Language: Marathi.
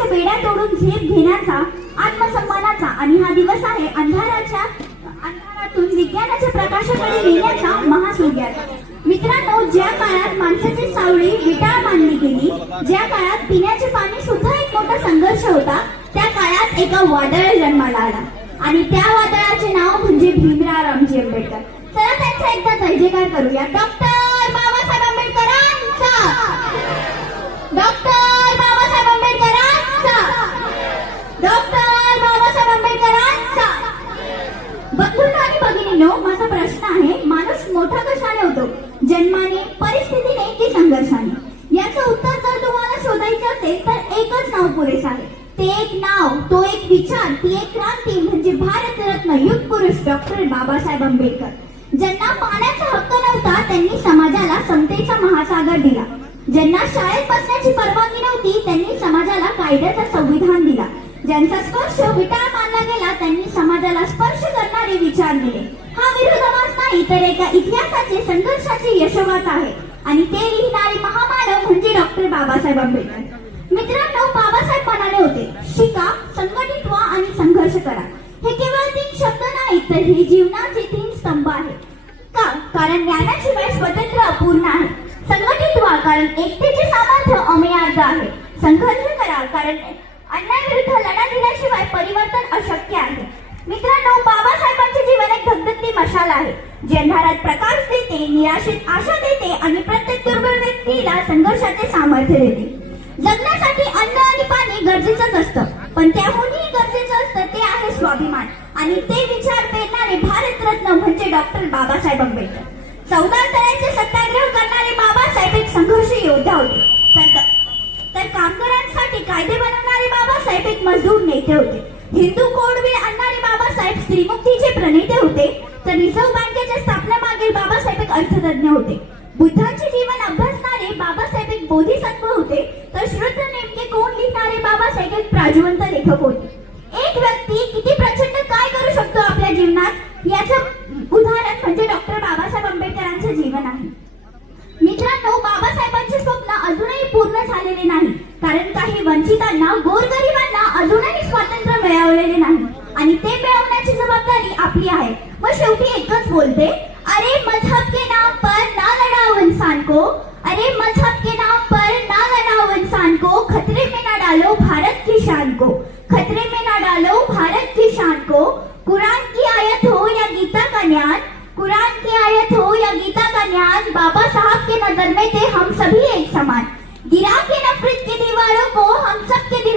बेड्या तोडून झेप घेण्याचा, आत्मसन्मानाचा आणि हा दिवस आहे अंधारातून विज्ञानाच्या प्रकाशाकडे नेण्याचा महासूर्याचा. मित्रांनो, ज्या काळात माणसाची सावळी विटाळ मानली गेली, ज्या काळात पिण्याचे पाणी सुद्धा एक मोठा संघर्ष होता, त्या काळात एका वादळ जन्माला आला आणि त्या वादळाचे नाव म्हणजे भीमराव रामजी आंबेडकर. चला त्यांचा एकदा जय जयकार करूया. डॉक्टर बाबासाहेब आंबेडकरांचा, डॉक्टर बाबासाहेब आंबेडकरांचा, डॉक्टर बाबासाहेब आंबेडकरांचा. बंधूंनो आणि भगिनींनो, माझा प्रश्न आहे, माणूस मोठा कशाने होतो? जन्माने, परिस्थितीने की संघर्षाने? याचं उत्तर जर तुम्हाला शोधायचं असेल तर एकच नाव पुरेसं आहे. ते एक नाव, तो एक विचार, ती एक क्रांती म्हणजे भारतरत्न युग पुरुष डॉक्टर बाबासाहेब आंबेडकर. ज्यांना पाण्याचा हक्क नव्हता त्यांनी समाजाला समतेचा महासागर दिला. ज्यांना शाळेत बसण्याची परवानगी नव्हती त्यांनी समाजाला कायद्याचा संविधान दिला. ज्यांचा स्पर्श विटाळ मानला गेला त्यांनी समाजाला स्पर्श करणारे विचार दिले. हा विरोधाभास नाही तर एका इतिहासाचे, संघर्षाचे यशोगाथा आहे आणि ते लिहिणारे महामानव म्हणजे डॉक्टर बाबासाहेब आंबेडकर. मित्रांनो, बाबासाहेब म्हणाले होते, शिका, संघटित व्हा आणि संघर्ष करा. हे केवळ 3 शब्द नाहीत तर हे जीवनाचे 3 स्तंभ आहेत. का? कारण ज्ञानाशिवाय स्वतंत्र अपूर्ण आहे. संघटित व्हा कारण एकतेचे सामर्थ्य अमेयाद आहे. संघर्ष करा कारण अन्यायाविरुद्ध लढा दिल्याशिवाय परिवर्तन अशक्य आहे. मित्रांनो, बाबासाहेबांचे जीवन एक धगधगती मशाल आहे, जी अंधारात प्रकाश देते, निराशेत आशा देते आणि प्रत्येक दुर्बल व्यक्तीला संघर्षाचे सामर्थ्य देते. जगण्यासाठी अन्न आणि पाणी गरजेचंच असतं, पण त्याहूनही गरजेचं असतं ते आहे स्वाभिमान आणि ते विचार पेरणारे भारतरत्न म्हणजे डॉक्टर बाबासाहेब आंबेडकर. 14 तळ्यांचे सत्याग्रह करणारे बाबासाहेब एक संघर्ष योद्धा होते, तर कामगारांसाठी कायदे बनवणारे बाबासाहेब एक मजदूर नेते होते. हिंदू कोड बिल आणणारे बाबासाहेब स्त्रीमुक्तीचे प्रणेते होते, तर रिझर्व्ह बँकेच्या स्थापनेमागील बाबासाहेब एक अर्थतज्ञ होते. बुद्धांचे जीवन अभ्यासणारे बाबासाहेब एक बोधिसत्व होते, तर श्रुद्ध नेमके कोण लिहिणारे बाबासाहेब एक प्राजवंत लेखक होते. एक व्यक्ती किती प्रचंड काय करू शकतो आपल्या जीवनात याचं उदाहरण म्हणजे डॉक्टर बाबासाहेब आंबेडकरांचे जीवन आहे. मित्रांनो, बाबासाहेबांचे स्वप्न अजूनही पूर्ण झालेले नाही कारण काही वंचितांना, गोरगरिबांना अजूनही स्वातंत्र्य मिळवलेले नाही आणि ते मिळवण्याची जबाबदारी आपली आहे. मग शेवटी एकच बोलते, अरे मजहब के नाम पर ना लड़ाओ इंसान को, अरे मजहब के नाम पर ना लड़ाओ इंसान को, खतरे में ना डालो भारत की शान को, खतरे में ना डालो भारत की शान को. कुरान की आयत हो या गीता का ज्ञान, कुरान की आयत हो या गीता का ज्ञान, बाबा साहब के नजर में थे हम सभी एक समान. गिरा के नफरत की दीवारों को हम सब के दिलों